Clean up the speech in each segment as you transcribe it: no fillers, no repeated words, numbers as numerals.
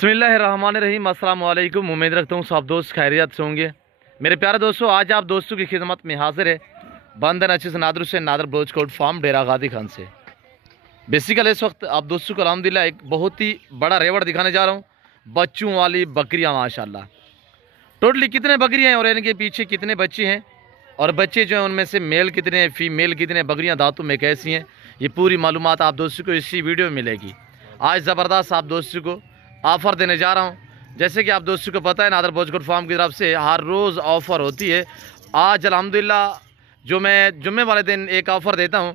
बिस्मिल्लाहिर्रहमानिर्रहीम। अस्सलाम वालेकुम। उम्मीद रखता हूँ सब दोस्त खैरियत से होंगे। मेरे प्यारे दोस्तों, आज आप दोस्तों की खिदमत में हाजिर है बंदर अच्छे से नादर से नादर ब्लोच कोट फार्म डेरा गादी खान से। बेसिकली इस वक्त आप दोस्तों को अल्हम्दुलिल्लाह एक बहुत ही बड़ा रेवड़ दिखाने जा रहा हूँ। बच्चों वाली बकरियाँ माशाल्लाह। टोटली कितने बकरियाँ हैं और इनके पीछे कितने बच्चे हैं और बच्चे जो हैं उनमें से मेल कितने हैं, फीमेल कितने, बकरियाँ दांतों में कैसी हैं, ये पूरी मालूमात आप दोस्तों को इसी वीडियो में मिलेगी। आज ज़बरदस्त आप दोस्तों को ऑफ़र देने जा रहा हूं। जैसे कि आप दोस्तों को पता है, नादर बोजकोट फार्म की तरफ से हर रोज़ ऑफ़र होती है। आज अल्हम्दुलिल्लाह जो मैं जुम्मे वाले दिन एक ऑफ़र देता हूं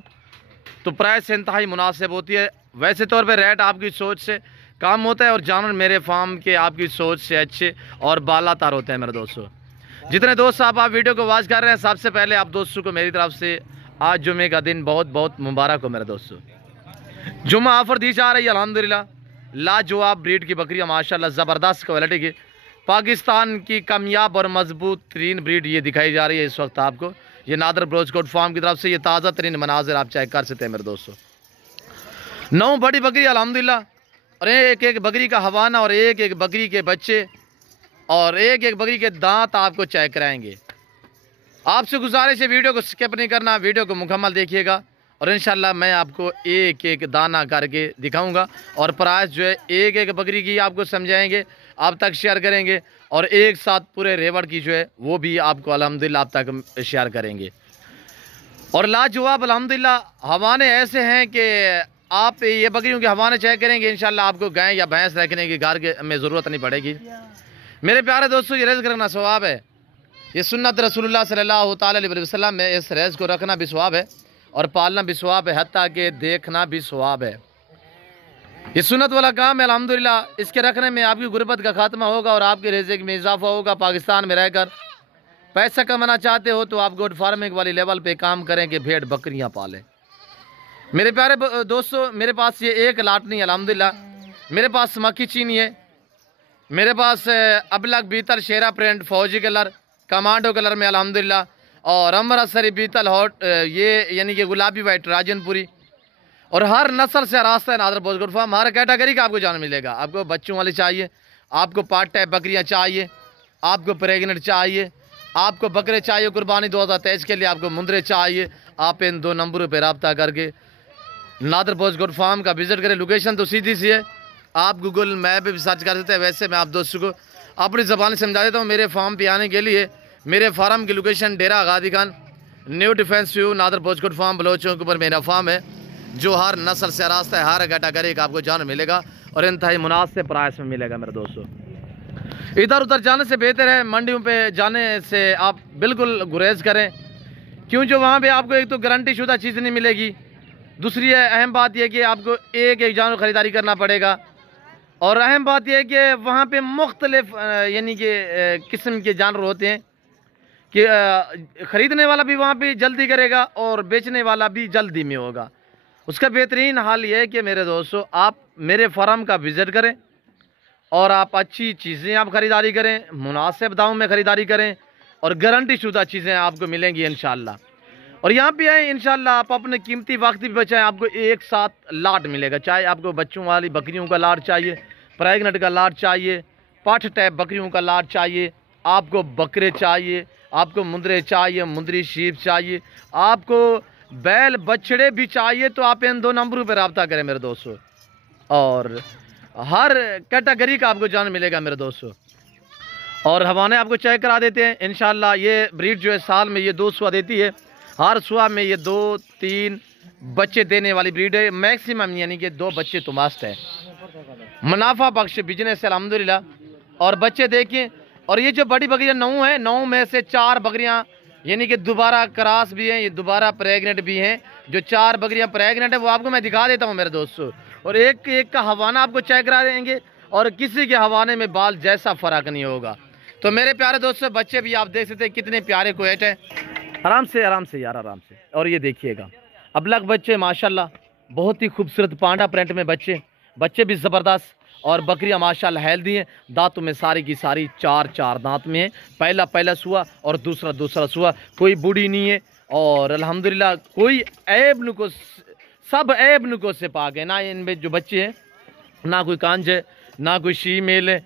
तो प्राइस इंतहाई मुनासिब होती है। वैसे तौर पे रेट आपकी सोच से कम होता है और जानवर मेरे फार्म के आपकी सोच से अच्छे और बालातर होते हैं। मेरे दोस्तों, जितने दोस्त आप वीडियो को वॉच कर रहे हैं, सबसे पहले आप दोस्तों को मेरी तरफ से आज जुम्मे का दिन बहुत बहुत मुबारक हो। मेरे दोस्तों, जुम्मा ऑफ़र दी जा रही है अल्हम्दुलिल्लाह। लाजवाब ब्रीड की बकरियां माशाल्लाह, ज़बरदस्त क्वालिटी की पाकिस्तान की कामयाब और मजबूत तरीन ब्रीड ये दिखाई जा रही है इस वक्त आपको। ये नादर ब्रोचकोट फार्म की तरफ से ये ताज़ा तरीन मनाजिर आप चेक कर सकते हैं। मेरे दोस्तों, 9 बड़ी बकरी अल्हम्दुलिल्लाह और एक एक बकरी का हवाना और एक एक बकरी के बच्चे और एक एक बकरी के दांत आपको चेक कराएंगे। आपसे गुजारिश है वीडियो को स्किप नहीं करना, वीडियो को मुकम्मल देखिएगा और इंशाल्लाह मैं आपको एक एक दाना करके दिखाऊंगा और प्राइस जो है एक एक बकरी की आपको समझाएंगे, आप तक शेयर करेंगे और एक साथ पूरे रेवड़ की जो है वो भी आपको अल्हम्दुलिल्लाह आप तक शेयर करेंगे। और लाजवाब अल्हम्दुलिल्लाह हवाने ऐसे हैं कि आप ये बकरियों के हवाने चेक करेंगे, इंशाल्लाह आपको गाय या भैंस रखने की घर के में ज़रूरत नहीं पड़ेगी। मेरे प्यारे दोस्तों, ये रिज़्क़ रखना सवाब है, ये सुन्नत रसूलुल्लाह सल्लल्लाहु अलैहि वसल्लम में इस रिज़्क़ को रखना भी सवाब है और पालना भी सवाब है, हत्ता के देखना भी सवाब है। ये सुन्नत वाला काम है अल्हम्दुलिल्लाह। इसके रखने में आपकी गुर्बत का खात्मा होगा और आपके रिज़्क़ में इजाफा होगा। पाकिस्तान में रहकर पैसा कमाना चाहते हो तो आप गोट फार्मिंग वाली लेवल पे काम करें कि भेड़ बकरियां पालें। मेरे प्यारे दोस्तों, मेरे पास ये एक लाट नहीं अल्हम्दुलिल्लाह, मेरे पास मक्खी चीनी है, मेरे पास अबलग बीतल शेरा प्रिंट फौजी कलर कमांडो कलर में अल्हम्दुलिल्लाह और अमृतसरी बीतल हॉट ये यानी कि गुलाबी वाइट राजनपुरी और हर नस्ल से रास्ता है नादर बोजकोट फार्म। हर कैटेगरी का आपको जान मिलेगा। आपको बच्चों वाली चाहिए, आपको पार्ट टाइप बकरियां चाहिए, आपको प्रेगनेंट चाहिए, आपको बकरे चाहिए कुर्बानी 2023 के लिए, आपको मुंदरे चाहिए, आप इन 2 नंबरों पर रब्ता करके नादर बोजकोट फार्म का विजिट करें। लोकेशन तो सीधी सी है, आप गूगल मैप पर भी सर्च कर सकते हैं। वैसे मैं आप दोस्तों को अपनी ज़बान समझा देता हूँ। मेरे फार्म पे आने के लिए मेरे फार्म की लोकेशन डेरा गादी खान, न्यू डिफेंस व्यू, नादर बोजकोट फार्म बलोचों के ऊपर मेरा फार्म है, जो हर नस्ल से रास्ता है, हर कैटेगरी का आपको जान मिलेगा और इंतहाई मुनासिब प्राइस में मिलेगा। मेरे दोस्तों, इधर उधर जाने से बेहतर है मंडियों पे जाने से आप बिल्कुल गुरेज करें, क्यों जो वहाँ पे आपको एक तो गारंटी शुदा चीज़ नहीं मिलेगी, दूसरी अहम बात यह कि आपको एक एक जानवर ख़रीदारी करना पड़ेगा और अहम बात यह है कि वहाँ पे मुख्तलिफ यानी कि किस्म के जानवर होते हैं कि ख़रीदने वाला भी वहाँ पे जल्दी करेगा और बेचने वाला भी जल्दी में होगा। उसका बेहतरीन हाल ये है कि मेरे दोस्तों, आप मेरे फार्म का विज़िट करें और आप अच्छी चीज़ें आप ख़रीदारी करें, मुनासिब दामों में ख़रीदारी करें और गारंटी शुदा चीज़ें आपको मिलेंगी इंशाल्लाह। और यहाँ पे आए इंशाल्लाह, आप अपने कीमती वक्त भी बचाएं, आपको एक साथ लाट मिलेगा। चाहे आपको बच्चों वाली बकरियों का लाट चाहिए, प्रेगनेंट का लाट चाहिए, पाठ टाइप बकरियों का लाट चाहिए, आपको बकरे चाहिए, आपको मुंदरे चाहिए, मुंदरी शीप चाहिए, आपको बैल बछड़े भी चाहिए, तो आप इन 2 नंबरों पर रब्ता करें मेरे दोस्तों और हर कैटेगरी का आपको जान मिलेगा मेरे दोस्तों। और हवाने आपको चेक करा देते हैं इंशाल्लाह। ये ब्रीड जो है साल में ये 2 सुआ देती है, हर सुआ में ये 2-3 बच्चे देने वाली ब्रीड है मैक्सिमम, यानी कि 2 बच्चे तो मस्त है, मुनाफा बख्श बिजनेस है अल्हम्दुलिल्लाह। और बच्चे देखिए, और ये जो बड़ी बकरियाँ 9 हैं, 9 में से 4 बकरियाँ यानी कि दोबारा क्रॉस भी हैं, ये दोबारा प्रेग्नेंट भी हैं। जो 4 बकरियाँ प्रेग्नेंट है वो आपको मैं दिखा देता हूँ मेरे दोस्तों, और एक एक का हवाना आपको चेक करा देंगे और किसी के हवाने में बाल जैसा फ़र्क नहीं होगा। तो मेरे प्यारे दोस्तों, बच्चे भी आप देख सकते हैं कितने प्यारे क्वेट हैं। आराम से यार, आराम से। और ये देखिएगा अबलग बच्चे माशाल्लाह, बहुत ही खूबसूरत पांडा प्रिंट में बच्चे भी ज़बरदस्त और बकरियां माशाल्लाह हेल्दी हैं। दांतों में सारी की सारी 4 दांत में है, पहला सुआ और दूसरा सुआ, कोई बूढ़ी नहीं है और अल्हम्दुलिल्लाह कोई ऐब नुको, सब ऐब नुको से पाक है। ना इनमें जो बच्चे हैं ना कोई कांज है, ना कोई शी मेल है।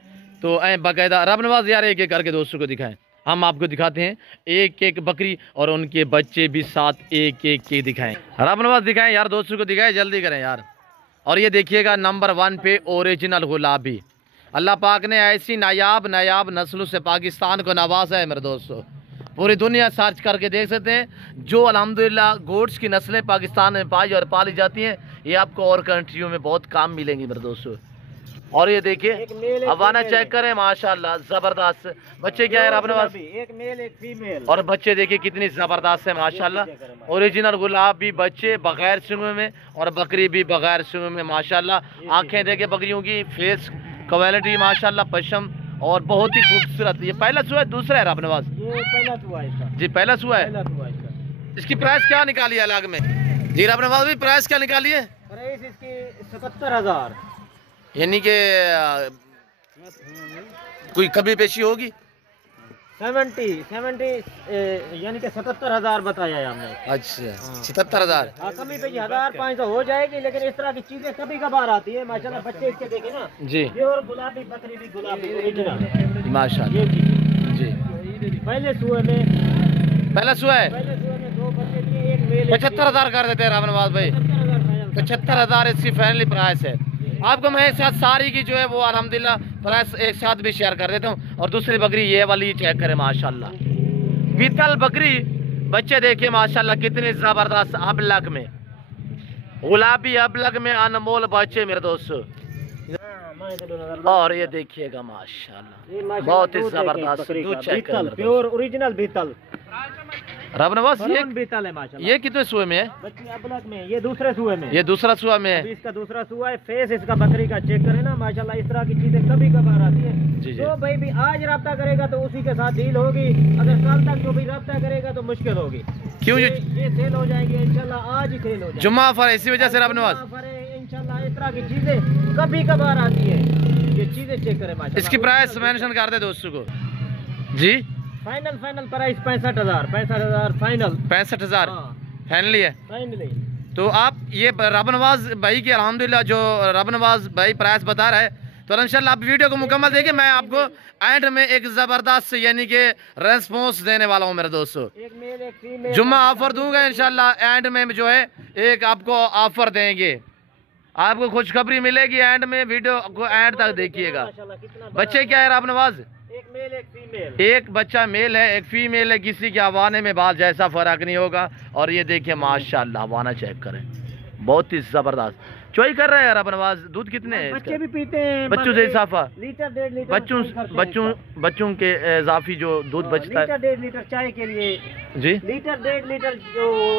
तो बाकायदा रब नवाज यार एक एक करके दोस्तों को दिखाएं, हम आपको दिखाते हैं एक एक बकरी और उनके बच्चे भी साथ एक एक के दिखाएं। रब नवाज दिखाएं यार, दोस्तों को दिखाएं, जल्दी करें यार। और ये देखिएगा नंबर 1 पे ओरिजिनल गुलाबी। अल्लाह पाक ने ऐसी नायाब नस्लों से पाकिस्तान को नवाजा है मेरे दोस्तों। पूरी दुनिया सर्च करके देख सकते हैं जो अल्हम्दुलिल्लाह गोट्स की नस्लें पाकिस्तान में पाई और पाली जाती हैं, ये आपको और कंट्रियों में बहुत काम मिलेंगी मेरे दोस्तों। और ये देखिए हवाना चेक करें, माशाल्लाह जबरदस्त बच्चे। क्या है अपने पास? एक मेल एक फीमेल। और बच्चे देखिए कितनी जबरदस्त है माशाल्लाह। ओरिजिनल गुलाब भी बच्चे बगैर सिंगों में और बकरी भी बगैर सिंगों में माशाल्लाह। आंखें देखे बकरियों की, फेस क्वालिटी माशाल्लाह, पशम और बहुत ही खूबसूरत। ये पहला सुआ है दूसरा है अपने पास? ये पहला सुआ है इसका। जी पहला सुआ है। पहला सुआ इसका। इसकी प्राइस क्या निकाली है अलग में? जी अपने पास भी प्राइस क्या निकाली है? प्राइस इसकी 77,000। यानी कि कोई कभी पेशी होगी? 70 यानी कि 77,000 बताया है हमने। अच्छा 77,000। हाँ कमी पे 1,500 हो जाएगी, लेकिन इस तरह की चीजें कभी कभार आती है माशाल्लाह। बच्चे इसके देखे ना जी, ये और गुलाबी बकरी भी गुलाबी ओरिजिनल माशाल्लाह। ये चीज जी पहले सुए में पहला सुआ है। 2 बच्चे दिए, एक मेल 75,000 कर देते हैं रामनवाज भाई। 75,000 इसकी फाइनली प्राइस है। आपको मैं एक साथ सारी की जो है वो अल्हम्दुलिल्लाह प्राइस एक साथ भी शेयर कर देता हूँ। और दूसरी बकरी ये वाली चेक करें माशाल्लाह, बीतल बकरी। बच्चे देखिए माशाल्लाह कितने जबरदस्त अबलग में, गुलाबी अबलग में अनमोल बच्चे मेरे दोस्तों। और ये देखिएगा माशाल्लाह बहुत ही जबरदस्त दूध चेक करें, प्योर ओरिजिनल बीतल रबनवास। ये बीतल है माशाल्लाह। ये कितने सुए में है? बच्ची अबलग में, ये दूसरे सुए में। ये दूसरा सुआ में है। इसका दूसरा सुआ है। फेस इसका बकरी का चेक करें ना माशाल्लाह। इस तरह की चीजें कभी कभार आती है। जी जी। जो भाई भी आज रब्ता करेगा तो उसी के साथ डील होगी, अगर कल तक जो भी रब्ता करेगा तो मुश्किल होगी। क्यों? ये सेल हो जाएंगे इंशाल्लाह, आज ही सेल हो जाएगी। जुम्मा फर इसी वजह से रबनवास इंशाल्लाह। इस तरह की चीजें कभी कभार आती है, ये चीजें चेक करें माशाल्लाह। इसकी प्राइस मेंशन कर दे दोस्तों को जी। Final price 65,000 final. 65,000 फाइनली है फाइनली। तो आप ये रबनवाज भाई की अल्हम्दुलिल्लाह जो रबनवाज भाई प्राइस बता रहा है, तो इंशाल्लाह आप वीडियो को मुकम्मल देखिए। मैं आपको एंड में एक जबरदस्त यानी कि रेस्पॉन्स देने वाला हूँ मेरे दोस्तों। एक मेल एक फीमेल जुम्मा ऑफर दूंगा इंशाल्लाह। एंड में जो है एक आपको ऑफर देंगे, आपको खुशखबरी मिलेगी एंड में। वीडियो को एंड तक देखिएगा। बच्चे क्या है रबनवाज? एक मेल एक फीमेल। एक बच्चा मेल है एक फीमेल है, किसी के हवाने में बाल जैसा फर्क नहीं होगा। और ये देखिए माशाल्लाह हवाना चेक करें, बहुत ही जबरदस्त चोई कर रहे हैं यार रबनवाज। दूध कितने हैं? बच्चे भी पीते हैं बच्चों से इजाफा लीटर 1.5 लीटर बच्चों के इजाफी जो दूध बचता है लीटर 1.5 लीटर चाय के लिए जी, लीटर 1.5 लीटर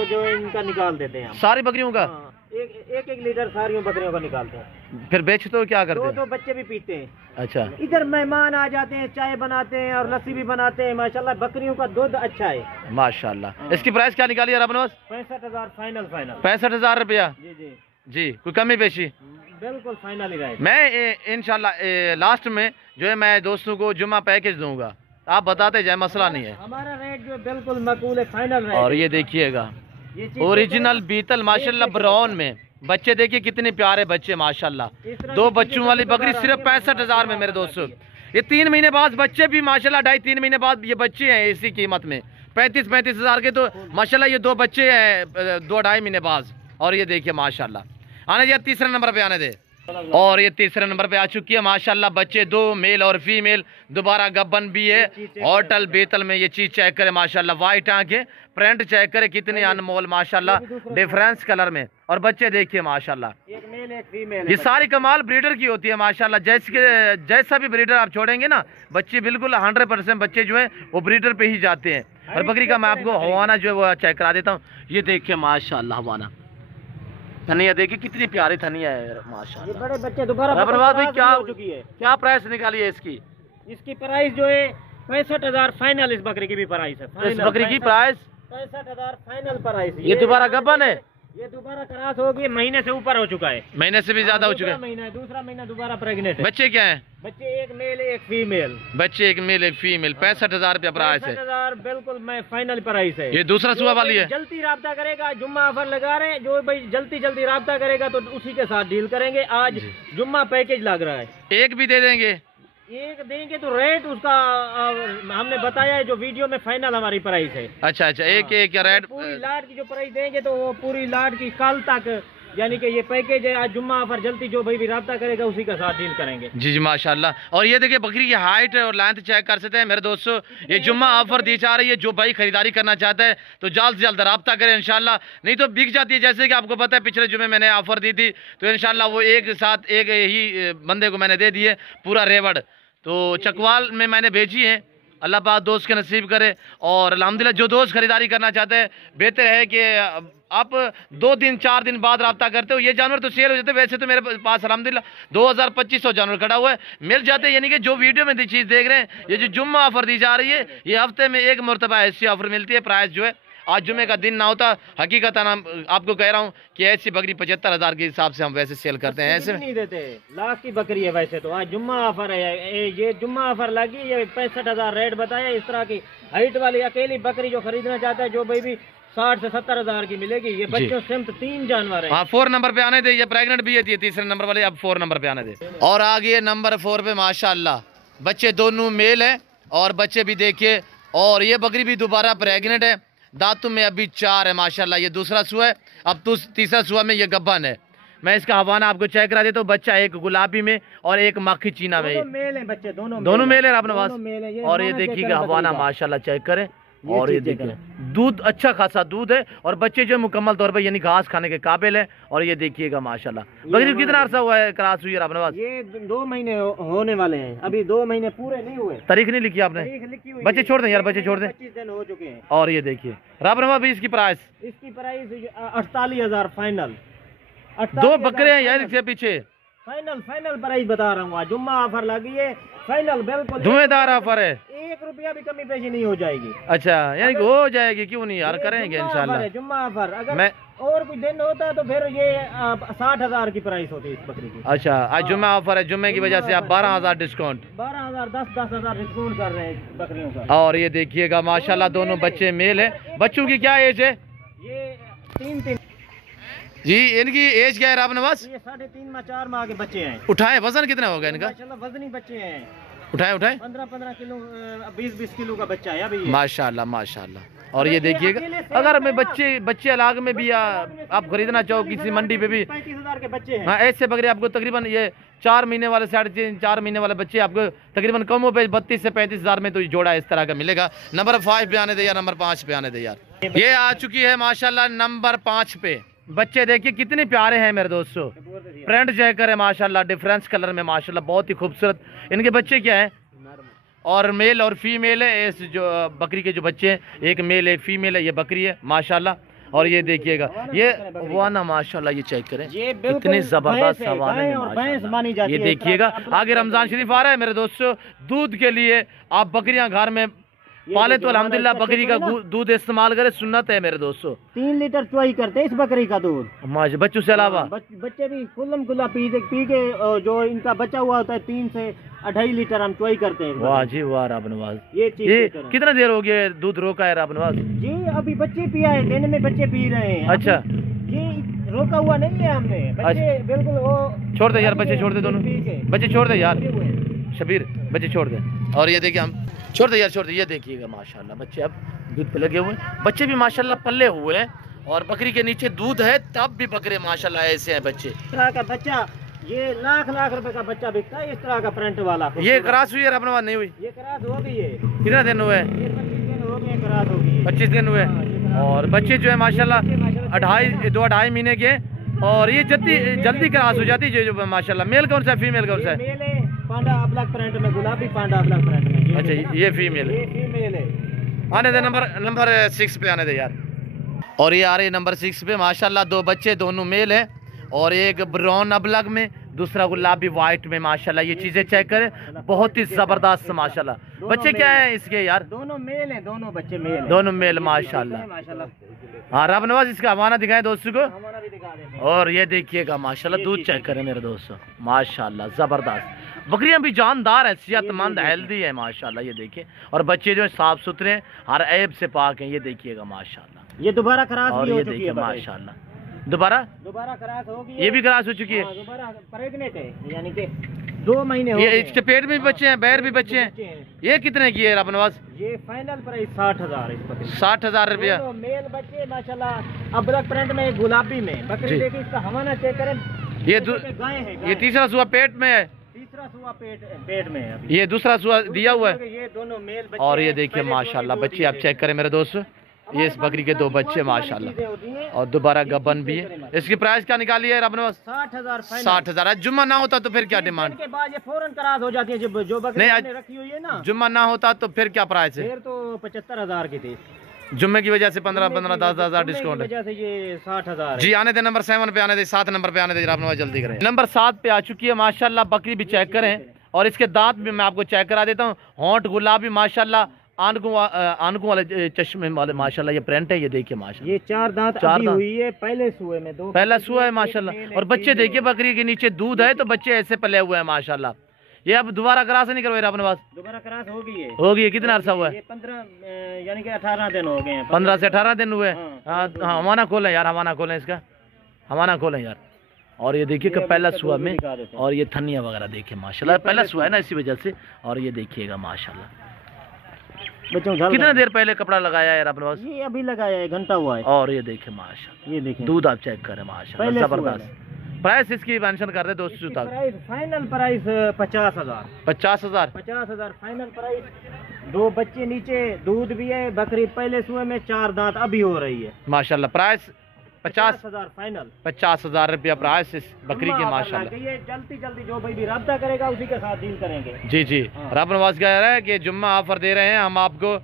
जो इनका निकाल देते हैं हम। सारी बकरियों का एक लीटर सारी बकरियों का निकालते हैं। फिर बेचते हो क्या करते हैं? दो बच्चे भी पीते हैं। अच्छा, इधर मेहमान आ जाते हैं, चाय बनाते हैं और लस्सी भी बनाते हैं माशाल्लाह। बकरियों का दूध अच्छा है माशाल्लाह। इसकी प्राइस क्या निकाली है रबनवाज? 65,000 फाइनल। 65,000 रुपया जी जी जी। कोई कमी पेशी? बिल्कुल फाइनल ही रहे। मैं इंशाल्लाह लास्ट में जो है मैं दोस्तों को जुम्मा पैकेज दूंगा, आप बताते जाए, मसला नहीं है। हमारा रेट जो बिल्कुल मकबूल है, फाइनल रेट। और ये देखिएगा ओरिजिनल बीतल माशाल्लाह ब्राउन में बच्चे देखिए कितने प्यारे बच्चे माशाल्लाह। 2 बच्चों वाली बकरी सिर्फ 65,000 में मेरे दोस्तों। ये 3 महीने बाद बच्चे भी माशाल्लाह 2.5-3 महीने बाद ये बच्चे हैं इसी कीमत में 35,000 के। तो माशाल्लाह ये 2 बच्चे हैं 2-2.5 महीने बाद। और ये देखिए माशाल्लाह आने दिया तीसरे नंबर पे आने दे। और ये तीसरे नंबर पे आ चुकी है माशाल्लाह बच्चे 2 मेल और फीमेल, दोबारा गब्बन भी है। होटल बेतल में ये चीज चेक करे माशाल्लाह, वाइट आंखें, प्रिंट चेक करे कितने अनमोल माशाल्लाह, डिफरेंस कलर में। और बच्चे देखिए माशाल्लाह, एक मेल एक फीमेल। ये सारी कमाल ब्रीडर की होती है माशाल्लाह। जैसा भी ब्रीडर आप छोड़ेंगे ना, बच्चे बिल्कुल 100% बच्चे जो है वो ब्रीडर पे ही जाते हैं। और बकरी का मैं आपको हवाना जो है वो चेक करा देता हूँ। ये देखिए माशाल्लाह हवाना, धनिया देखिए कितनी प्यारी धनिया है माशाल्लाह। बड़े बच्चे दोबारा भाई क्या हो चुकी है। क्या प्राइस निकाली है इसकी? इसकी प्राइस जो है 65,000 फाइनल। इस बकरी की भी प्राइस है। इस बकरी की प्राइस 65,000 फाइनल प्राइस। ये दोबारा गब्बन है? ये दोबारा क्रॉस होगी, महीने से ऊपर हो चुका है, महीने से भी ज्यादा हो चुका है। महीना है, दूसरा महीना दोबारा प्रेग्नेंट है। बच्चे क्या हैं? बच्चे एक मेल एक फीमेल। बच्चे एक मेल एक फीमेल। 65,000 रुपया प्राइस है। 65,000 बिल्कुल मैं फाइनल प्राइस है। ये दूसरा सुबह वाली है। जल्दी राब्ता करेगा, जुम्मा ऑफर लगा रहे हैं, जो भाई जल्दी राब्ता करेगा तो उसी के साथ डील करेंगे। आज जुम्मा पैकेज लग रहा है। एक भी दे देंगे? एक देंगे तो रेट उसका हमने बताया है, जो वीडियो में फाइनल हमारी प्राइस है। अच्छा, एक या रेट पूरी लाट की जो प्राइस देंगे तो वो पूरी लाट की कल तक, यानी कि ये पैकेज है। आज जुम्मा ऑफर, जल्दी जो भाई भी राब्ता करेगा उसी के साथ डील करेंगे। जी माशाल्लाह। और ये देखिए बकरी की हाइट और लेंथ चेक कर सकते हैं मेरे दोस्तों। ये जुम्मा ऑफर दी जा रही है। जो भाई खरीदारी करना चाहता है तो जल्द से जल्द राब्ता करें इंशाल्लाह, नहीं तो बिक जाती है। जैसे कि आपको पता है पिछले जुम्मे मैंने ऑफर दी थी, तो इंशाल्लाह वो एक साथ एक ही बंदे को मैंने दे दिए पूरा रेवड़। तो चकवाल में मैंने भेजी है। अल्लाह पाक दोस्त के नसीब करे। और अल्हम्दुलिल्लाह जो दोस्त खरीदारी करना चाहते हैं, बेहतर है कि आप 2 दिन 4 दिन बाद रब्ता करते हो। ये जानवर तो सेल हो जाते हैं। वैसे तो मेरे पास अल्हम्दुलिल्लाह 2000-2500 जानवर खड़ा हुआ है, मिल जाते हैं। यानी कि जो वीडियो में चीज़ देख रहे हैं, ये जो जुम्मा ऑफर दी जा रही है, ये हफ्ते में एक मरतबा ऐसी ऑफर मिलती है। प्राइस जो है आज जुम्मे का दिन ना होता, हकीकत आपको कह रहा हूँ कि ऐसी बकरी 75,000 के हिसाब से हम वैसे सेल करते हैं। ऐसे नहीं देते, लाख की बकरी है वैसे तो। आज जुम्मा ऑफर है, ये जुम्मा ऑफर लगी, ये 65,000 रेट बताया। इस तरह की हाइट वाली अकेली बकरी जो खरीदना चाहता है, जो भाई भी 60 से 70,000 की मिलेगी। ये बच्चों सिम्त 3 जानवर है। हाँ, 4 नंबर पे आने दे। ये प्रेग्नेंट भी है, तीसरे नंबर वाले। अब 4 नंबर पे आने दे। और आगे नंबर 4 पे माशाल्लाह बच्चे दोनों मेल है और बच्चे भी देखिए। और ये बकरी भी दोबारा प्रेग्नेंट है। दांतों में अभी 4 है माशाल्लाह। ये दूसरा सुआ है, अब तो तीसरा सुआ में ये गब्बन है। मैं इसका हवाना आपको चेक करा देता हूँ। बच्चा एक गुलाबी में और एक मक्खी चीना में। मेल है बच्चे, दोनों मेल है अपने पास। और ये देखिएगा हवाना माशाल्लाह चेक करें। और ये देखिए दूध अच्छा खासा दूध है। और बच्चे जो मुकम्मल तौर पर यानी घास खाने के काबिल है। और ये देखिएगा माशाल्लाह बकरी कितना अरसा हुआ है क्रॉस हुई है अपने पास? ये 2 महीने होने वाले हैं, अभी 2 महीने पूरे नहीं हुए। तारीख नहीं लिखी आपने? बच्चे छोड़ दें यार, बच्चे छोड़ दें। 25 दिन हो चुके हैं। और ये देखिए रबरमा भी इसकी प्राइस 48,000 फाइनल। 2 बकरे हैं यार इसके पीछे। फाइनल प्राइस बता रहा हूँ। आज जुम्मा ऑफर लगी है, फाइनल बिल्कुल धुएंधार ऑफर है। 1 रुपया भी कमी पेशी नहीं हो जाएगी। अच्छा, यानी कि हो जाएगी, क्यों नहीं यार, करेंगे इंशाल्लाह। जुम्मा ऑफर अगर और कुछ दिन होता है तो फिर ये 60,000 की प्राइस होती है इस बकरी की। अच्छा, आज जुम्मा ऑफर है, जुम्मे की वजह से आप 12,000 डिस्काउंट, 12,000 10,000 डिस्काउंट कर रहे हैं बकरियों का। और ये देखिएगा माशाल्लाह दोनों बच्चे मेल है। बच्चों की क्या एज है? ये 3 जी, इनकी एज क्या है आपने पास? ये 3.5 माह 4 माह के बच्चे हैं। उठाए वजन कितना होगा इनका? माशाल्लाह वजनी बच्चे हैं। उठाए 15 किलो 20 किलो का बच्चा है अभी। माशाल्लाह माशाल्लाह। और ये देखिएगा अगर मैं बच्चे अलग में भी आप खरीदना चाहो किसी मंडी पे भी 35,000 के बच्चे हैं। हाँ, ऐसे बकरे आपको तकरीबन ये 4 महीने वाले 4.5 महीने वाले बच्चे आपको तकरीबन कमों पे 32 से 35,000 में तो जोड़ा इस तरह का मिलेगा। नंबर 5 पे आने दे यार, नंबर 5 पे आने दे यार। ये आ चुकी है माशाल्लाह नंबर 5 पे। बच्चे देखिए कितने प्यारे हैं मेरे दोस्तों। प्रिंट चेक करें माशाल्लाह, डिफरेंस कलर में माशाल्लाह, बहुत ही खूबसूरत। इनके बच्चे क्या है? और मेल और फीमेल है। इस जो बकरी के जो बच्चे हैं, एक मेल है, फीमेल है। ये बकरी है माशाल्लाह। और ये देखिएगा ये वाना माशाल्लाह, ये चेक करें कितनी जबरदस्त हवाले में। ये देखिएगा आगे रमजान शरीफ आ रहा है मेरे दोस्तों। दूध के लिए आप बकरियां घर में पाले तो अल्हम्दुलिल्लाह बकरी का दूध इस्तेमाल करे, सुन्नत है मेरे दोस्तों। 3 लीटर चुवाई करते हैं इस बकरी का दूध बच्चों से अलावा। बच्चे भी खुल्लम खुल्ला पी के जो इनका बचा हुआ होता है 3 से 2.5 लीटर हम चुवाई करते हैं। वाह जी वाह रब नवाज। ये कितना देर हो गया दूध रोका है रब नवाज? जी अभी बच्चे पिया है, दिन में बच्चे पी रहे हैं। अच्छा, ये रोका हुआ नहीं है हमने। बच्चे बिल्कुल वो छोड़ दे यार, बच्चे छोड़ दे, दोनों बच्चे छोड़ दे यार शबीर, बच्चे छोड़ दे। और ये देखिए हम छोड़ दे यार, छोड़ दे। ये देखिएगा माशाल्लाह बच्चे अब दूध पे लगे हुए हैं। बच्चे भी माशाल्लाह पल्ले हुए हैं और बकरी के नीचे दूध है, तब भी बकरे माशाल्लाह ऐसे हैं बच्चे। इस तरह का बच्चा ये लाख रुपए का बच्चा बिकता है, इस तरह का प्रिंट वाला। ये क्रॉस हुई है अपने बात नहीं हुई? ये क्रॉस हो गई है। कितना दिन हुए? 25 दिन हो गए, क्रॉस हो गई। 25 दिन हुए। और बच्चे जो है माशाल्लाह 2.5 महीने के। और ये जल्दी क्रॉस हो जाती है जो माशाल्लाह। मेल कौन सा है, फीमेल कौन सा है? मेल है, पांडा अबलग प्रिंट में, गुलाबी पांडा अबलग प्रिंट में। अच्छा, ये फीमेल है। ये फीमेल है। आने दे नंबर 6 पे आने दे यार। और ये आ रही है नंबर 6 पे माशाल्लाह। 2 बच्चे, दोनों मेल है। और एक ब्राउन अबलग में दूसरा गुलाबी वाइट में माशाल्लाह। ये चीजें चेक करें, बहुत ही जबरदस्त माशाल्लाह। बच्चे क्या है इसके यार? दोनों मेल हैं, दोनों बच्चे मेल हैं। दोनों मेल माशाल्लाह। हाँ रब नवाज, इसका हवाना दिखाएं दोस्तों को। हमारा भी दिखा देते हैं। और ये देखिएगा माशाल्लाह, दूध चेक करें मेरे दोस्तों माशाल्लाह, जबरदस्त। बकरियां भी जानदार है, सेहतमंद हेल्दी है माशाल्लाह। ये देखिए, और बच्चे जो है साफ सुथरे हैं, हर ऐब से पाक हैं। ये देखिएगा माशाल्लाह। ये दोबारा खराब और भी हो ये चुकी देखिए है बकरी। माशाल्लाह, दोबारा खराब होगी। ये भी क्रास हो चुकी है। हाँ, दोबारा प्रेग्नेंट है, यानी कि 2 महीने हो ये गए। इसके पेट में भी बच्चे हैं, बैर भी बच्चे हैं। ये कितने की है रब नवाज? ये फाइनल प्राइस 60,000 है इस बकरी। 60,000 रुपया। दोनों मेल बच्चे माशाल्लाह। अबरक प्रिंट में, गुलाबी में बकरी जी। देखिए, इसका हवाना चेक करें। ये गाय है, ये तीसरा सुआ पेट में है, तीसरा सुआ पेट में है अभी। ये दूसरा सुआ दिया हुआ है। ये दोनों मेल बच्चे और ये हैं। देखिए पहले माशाल्लाह, दो बच्चे आप चेक करें मेरे दोस्त। ये इस बकरी के 2 बच्चे माशाल्लाह, और दोबारा गबन भी है। इसकी प्राइस क्या निकाली है रब नवाज? 60,000 फाइनल। 60,000। जुम्मा ना होता तो फिर क्या डिमांड? के बाद ये फौरन करार हो जाती है, जो बकरी नहीं, हमने रखी हुई है ना। जुम्मा ना होता तो फिर क्या प्राइस है? फिर तो 75,000 की थी। जुम्मे की वजह से 15-15, 10-10 डिस्काउंट है। वजह से ये 60,000 जी आने दे, नंबर 7 पे आने दे, 7 नंबर पे आने दे, रब नवाज जल्दी करें। नंबर 7 पे आ चुकी है माशाल्लाह, बकरी भी चेक करें। और इसके दांत भी मैं आपको चेक करा देता हूँ। होंठ गुलाबी माशाल्लाह, आनकों वाले चश्मे वाले माशाल्लाह। ये प्रिंट है, ये देखिए माशाल्लाह। ये 4 दांत अभी हुई है, पहले सुए में 2 पहला सुआ है माशाल्लाह। और बच्चे देखिए, बकरी के नीचे दूध है तो बच्चे ऐसे पले हुए हैं माशाल्लाह। ये अब दोबारा क्रास नहीं करवाए अपने पास? दोबारा क्रास हो गई है। होगी, कितना अरसा हुआ है? ये 15 यानी कि 18 दिन हो गए हैं। 15 से 18 दिन हुए। हाँ, हमारा खोलें यार, हमारा खोलें इसका, हमारा खोलें यार। और ये देखिए कि पहला सुआ में, और ये थनिया वगैरह देखिए माशाल्लाह, पहला सुआ है ना इसी वजह से। और ये देखिएगा माशाल्लाह, बच्चों कितना देर पहले कपड़ा लगाया है अपने पास? ये अभी लगाया है, घंटा हुआ है। और ये देखिए माशाल्लाह, ये देखिए दूध आप चेक करें माशाल्लाह, जबरदस्त। प्राइस इसकी मेंशन कर दे दोस्तों तक। Price final price 50,000। 50,000। 50,000 final price. 2 बच्चे नीचे, दूध भी है। बकरी पहले सुए में 4 दांत अभी हो रही है माशाल्लाह। Price 50,000 final. 50,000 रुपया प्राइस इस बकरी की माशाल्लाह। ये जल्दी जो भाई भी राब्ता करेगा उसी के साथ डील करेंगे। जी जी। रब नवाज कह रहा है कि जुम्मा ऑफर दे रहे हैं हम आपको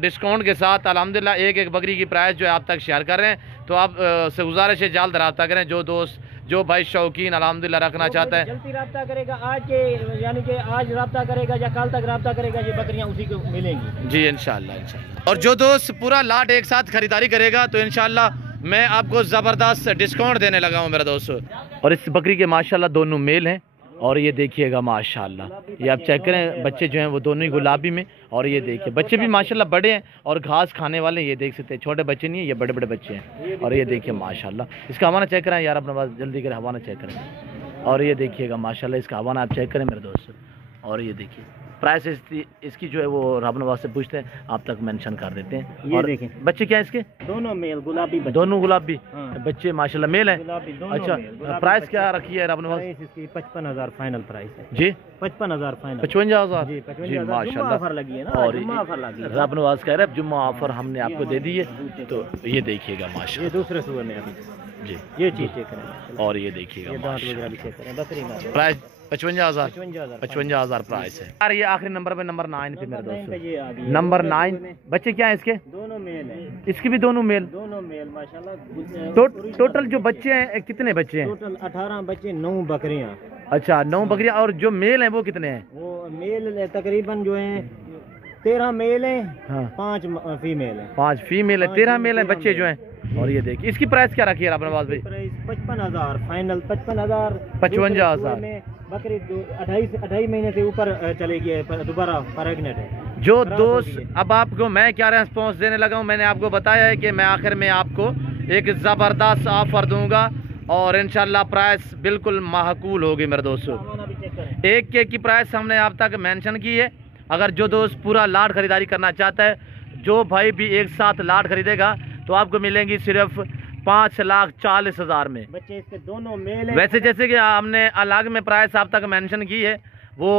डिस्काउंट के साथ। अल्हम्दुलिल्लाह एक बकरी की प्राइस जो है आप तक शेयर कर रहे हैं। तो आप से गुजारिश है जल्द रब्ता करें। जो दोस्त, जो भाई शौकीन अल्हम्दुलिल्लाह रखना चाहता है, जल्दी रब्ता करेगा। आज के यानी कि आज रब्ता करेगा या कल तक रब्ता करेगा, ये बकरियां उसी को मिलेंगी। जी इंशाल्लाह। और जो दोस्त पूरा लाट एक साथ खरीदारी करेगा तो इंशाल्लाह मैं आपको ज़बरदस्त डिस्काउंट देने लगा हूँ मेरा दोस्तों। और इस बकरी के माशाल्लाह दोनों मेल हैं। और ये देखिएगा माशाल्लाह, ये आप चेक करें, बच्चे जो हैं वो दोनों ही गुलाबी में। और ये देखिए बच्चे भी माशाल्लाह बड़े हैं और घास खाने वाले, ये देख सकते हैं। छोटे बच्चे नहीं है, ये बड़े बड़े बच्चे हैं। और ये देखिए माशाल्लाह, इसका हवाना चेक करें यार अपने पास, जल्दी करें हवाना चेक करें। और ये देखिएगा माशाल्लाह, इसका हवाना आप चेक करें मेरे दोस्तों। और ये देखिए प्राइस इसकी जो है वो रब नवाज से पूछते हैं, आप तक मेंशन कर देते हैं। ये देखें बच्चे क्या है इसके? दोनों मेल गुलाबी बच्चे। दोनों गुलाबी हाँ। बच्चे माशाल्लाह मेल है। गुलाबी दोनों अच्छा, मेल, प्राइस क्या रखी है रब नवाज? प्राइस इसकी 55,000 फाइनल प्राइस है जी 55,000 फाइनल। 55,000 जी जी 55,000 माशाल्लाह। ऑफर लगी है ना। और जुम्मा ऑफर लगी है। रब नवाज कह रहे हैं जुम्मा ऑफर हमने आपको दे दी है। तो ये देखिएगा ये माशाल्लाह दूसरे सुबह में अभी जी। ये चीज चेक करें। और ये देखिएगा ये दांत वगैरह भी चेक करें। बकरी में प्राइस 55,000 55,000 55,000 प्राइस है यार। ये आखिरी नंबर पे नंबर 9 पे मेरे पे दोस्तों, ये आ गई है। नंबर 9। बच्चे क्या है इसके? दोनों मेल है। इसके भी दोनों मेल। दोनों मेल माशाल्लाह। टोटल जो बच्चे हैं कितने बच्चे हैं? टोटल 18 बच्चे, 9 बकरियां। अच्छा 9 बकरियां। और जो मेल हैं वो कितने हैं? वो मेल तकरीबन जो है 13 मेल है। हाँ 5 फीमेल है। 5 फीमेल है, 13 मेल है बच्चे जो हैं। और ये देखिए इसकी प्राइस क्या रखी है अपने पास भाई? Price 55,000 final. 55,000 55,000 बकरी 2.5 महीने से ऊपर चलेगी, दोबारा प्रेग्नेंट है। जो दोस्त, अब आपको मैं क्या रेस्पॉन्स देने लगा हूँ, मैंने आपको बताया है कि मैं आखिर में आपको एक ज़बरदस्त ऑफर दूंगा। और इंशाल्लाह प्राइस बिल्कुल माकूल होगी मेरे दोस्तों। एक केक की प्राइस हमने आप तक मेंशन की है। अगर जो दोस्त पूरा लाट खरीदारी करना चाहता है, जो भाई भी एक साथ लाट खरीदेगा तो आपको मिलेंगी सिर्फ 5,40,000 में। बच्चे इसके दोनों मेल हैं। वैसे जैसे कि हमने अलग में प्राइस आप तक मेंशन की है, वो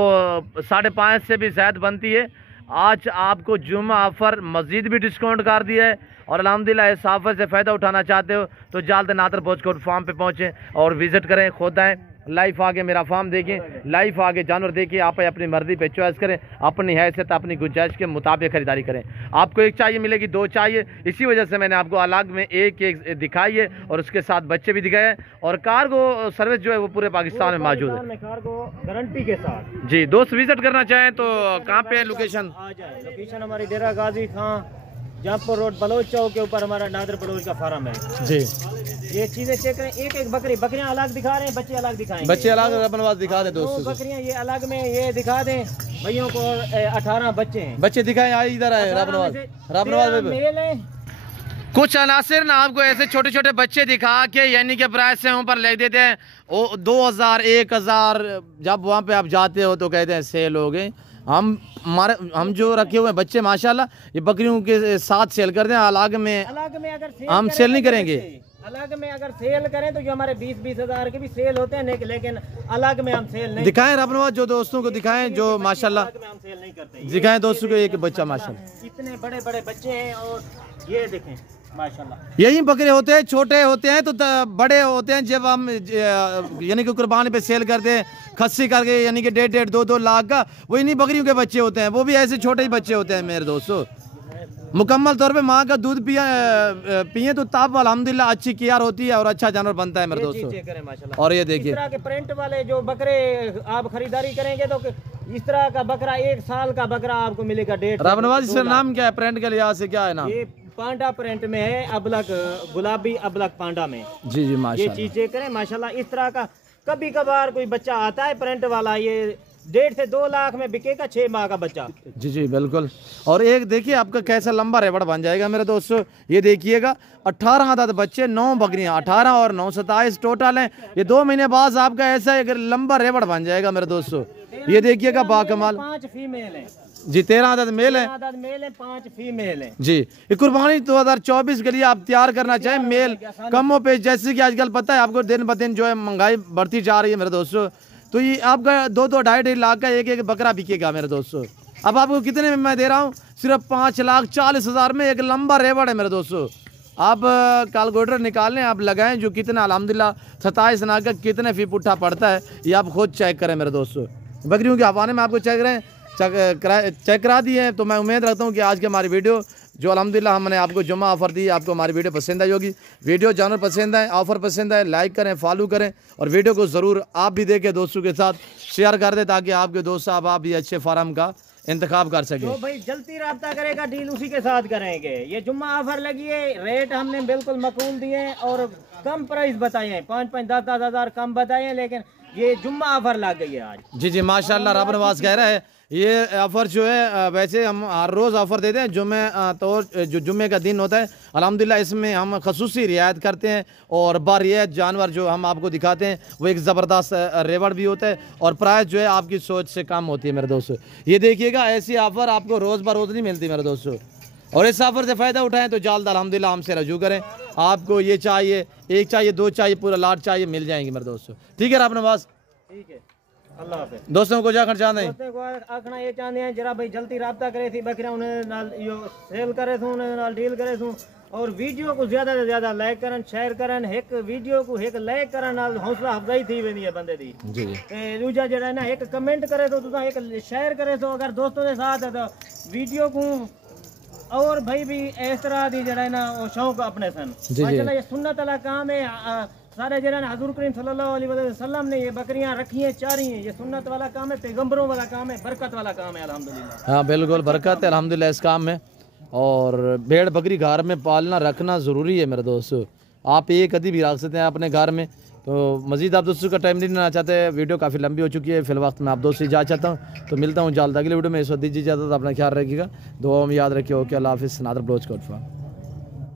5.5 से भी ज़्यादा बनती है। आज आपको जुम्मा ऑफर मज़ीद भी डिस्काउंट कर दिया है। और अल्हम्दुलिल्लाह इस ऑफर से फ़ायदा उठाना चाहते हो तो जल्द नादर बोझकोट फार्म पे पहुँचें और विज़िट करें, खुद आएँ। लाइफ आगे मेरा फार्म देखें, लाइफ आगे जानवर देखें, आप अपनी मर्जी पे चॉइस करें, अपनी हैसियत अपनी गुंजाइश के मुताबिक खरीदारी करें। आपको एक चाहिए मिलेगी, दो चाहिए, इसी वजह से मैंने आपको अलग में एक एक दिखाई है और उसके साथ बच्चे भी दिखाए और कार्गो सर्विस जो है वो पूरे पाकिस्तान में मौजूद है, कार्गो गारंटी के साथ। जी दोस्त विजिट करना चाहें तो कहाँ पे है लोकेशन? आ जाए, लोकेशन हमारी डेरा गाजी खां जहाँपुर रोड बलोच चौक के ऊपर हमारा नादर बलोच का फार्म है जी। ये चीजें चेक करें, एक एक बकरियां अलग दिखा रहे हैं, बच्चे अलग दिखाएंगे, बच्चे अलग अपनवास दिखा दें दोस्तों, बकरियां ये अलग में ये दिखा दें भैयों को। 18 बच्चे हैं, बच्चे दिखाएं, आए इधर आए राबनवाज मेल है। कुछ अनासर ना आपको ऐसे छोटे छोटे बच्चे दिखा के यानी कि प्राइस से ऊपर लिख देते हैं 2000 1000, जब वहाँ पे आप जाते हो तो कहते हैं सेल हो गए। हम जो रखे हुए बच्चे माशाल्लाह ये बकरियों के साथ सेल कर दें, अलग में अगर हम सेल नहीं करेंगे, अलग में अगर सेल करें तो जो हमारे 20-20 हज़ार के भी सेल होते हैं, लेकिन अलग में हम सेल नहीं दिखाएं। रबनवाज जो दोस्तों को दिखाएं जो माशाल्लाह हम सेल नहीं करते, दिखाएं दोस्तों को एक बच्चा माशाल्लाह इतने बड़े बड़े बच्चे हैं और ये देखें माशाल्लाह। यही बकरे होते हैं, छोटे होते हैं तो बड़े होते हैं जब हम यानी कि कुर्बानी पे सेल करते हैं खस्सी करके, यानी कि 1.5 2 लाख का, वो इन्हीं बकरियों के बच्चे होते हैं, वो भी ऐसे छोटे ही बच्चे होते हैं मेरे दोस्तों। मुकम्मल तौर पे माँ का दूध पिए तो तब अल्हम्दुलिल्लाह अच्छी केयर होती है और अच्छा जानवर बनता है मेरे दोस्तों। और ये देखिए इस तरह के प्रिंट वाले जो बकरे आप खरीदारी करेंगे तो इस तरह का बकरा 1 साल का बकरा आपको मिलेगा 1.5। रबनवाज इसका नाम क्या है प्रिंट के लिहाज से, क्या है नाम? ये पांडा प्रिंट में है, अबलक गुलाबी अबलक पांडा में। जी जी माशाल्लाह, ये चीज चेक करें माशाल्लाह। इस तरह का कभी कभार कोई बच्चा आता है प्रिंट वाला, ये 1.5 से 2 लाख में बिकेगा 6 माह का बच्चा। जी जी बिल्कुल। और एक देखिए आपका कैसा लंबा रेवड़ बन जाएगा मेरे दोस्तों, ये देखिएगा 18 आदत बच्चे, 9 बकरियां, 18 और 9 27 टोटल हैं। ये 2 महीने बाद आपका ऐसा एक लंबा रेवड़ बन जाएगा मेरे दोस्तों। ये देखिएगा बाकमाल 5 फीमेल है जी, 13 आदत मेल है, 5 फीमेल है जी। ये कुर्बानी 2024 के लिए आप तैयार करना चाहें मेल कमो पे, जैसे कि आजकल पता है आपको दिन ब दिन जो है महंगाई बढ़ती जा रही है मेरे दोस्तों, तो ये आपका 2-2 2.5 लाख का एक बकरा बिकेगा मेरे दोस्तों। अब आपको कितने में मैं दे रहा हूँ? सिर्फ 5,40,000 में एक लंबा रेवड़ है मेरे दोस्तों। आप कैलकुलेटर निकाल लें, आप लगाएं जो कितना अल्हम्दुलिल्लाह 27 नाग का कितने फी पुट्ठा पड़ता है, ये आप खुद चेक करें मेरे दोस्तों। बकरियों के हवाने में आपको चेक करा दिए हैं। तो मैं उम्मीद रखता हूँ कि आज की हमारी वीडियो जो अल्हम्दुलिल्लाह हमने आपको जुम्मा ऑफ़र दी, आपको हमारी वीडियो पसंद आई होगी। वीडियो जानवर पसंद आए, ऑफ़र पसंद आए, लाइक करें, फॉलो करें और वीडियो को ज़रूर आप भी देखें, दोस्तों के साथ शेयर कर दें ताकि आपके दोस्त साहब आप भी अच्छे फार्म का इंतखाब कर सकें। तो भाई जल्दी रब्ता करेगा, डील उसी के साथ करेंगे। ये जुम्मा ऑफर लगी है, रेट हमने बिल्कुल मकबूल दिए हैं और कम प्राइस बताए हैं, 5-5 10-10 हज़ार कम बताए हैं, लेकिन ये जुम्मा ऑफर लग गई है आज। जी जी माशाल्लाह, रब नवाज कह रहा है ये ऑफ़र जो है वैसे हम हर रोज़ ऑफ़र देते हैं, जुम्मे तो जो जुम्मे का दिन होता है अल्हम्दुलिल्लाह इसमें हम खसूसी रियायत करते हैं और बारियत जानवर जो हम आपको दिखाते हैं वो एक ज़बरदस्त रेवड़ भी होता है और प्राइस जो है आपकी सोच से कम होती है मेरे दोस्तों। ये देखिएगा ऐसी ऑफ़र आपको रोज़ ब रोज़ नहीं मिलती मेरे दोस्तों, और इस ऑफ़र से फ़ायदा उठाएं तो जल्द अल्हम्दुलिल्लाह हमसे रजू करें। आपको ये चाहिए, 1 चाहिए, 2 चाहिए, पूरा लाट चाहिए, मिल जाएंगे मेरे दोस्तों। ठीक है रब नवाज, ठीक है, अल्लाह हाफ़िज़। दोस्तों को जाकर चाहते हैं, दोस्तों को आखना ये चाहते हैं जरा भाई जल्दी रब्ता करे थी बकरियां उन्हें नाल यो सेल करे थू, उन्हें नाल डील करे थू और वीडियो को ज़्यादा से ज़्यादा लाइक करन, शेयर करन। एक वीडियो को एक लाइक करन नाल हौसला अफजाई थी वेंदी है बंदे दी। जी दूजा जरा है ना एक कमेंट करे तो तुसा एक शेयर करे तो अगर दोस्तों के साथ है तो वीडियो को और भाई भी इस तरह दी जरा है ना शौक अपने सन। माशाल्लाह ये सुन्नत वाला काम है, सारे जरा हज़ूर करीम सल्लल्लाहु अलैहि वसल्लम ने ये बकरियां रखी हैं, चारी हैं, ये सुन्नत वाला काम है, पैगंबरों वाला काम है, बरकत वाला काम है अल्हम्दुलिल्लाह। हाँ बिल्कुल बरकत है अल्हम्दुलिल्लाह इस काम में, और भेड़ बकरी घर में पालना रखना ज़रूरी है मेरे दोस्तों। आप एक कभी भी रख सकते हैं अपने घर में। तो मज़ीद आप दोस्तों का टाइम नहीं लेना चाहते, वीडियो काफ़ी लंबी हो चुकी है, फिल वक्त मैं आप दोस्तों से जा चाहता हूँ, तो मिलता हूँ जल्द अगली वीडियो में। इस वक्त दीजिए इजाज़त, अपना ख्याल रखिएगा, दुआ में याद रखिए। ओके, अल्लाह हाफ़िज़। नादर ब्लोच कोट।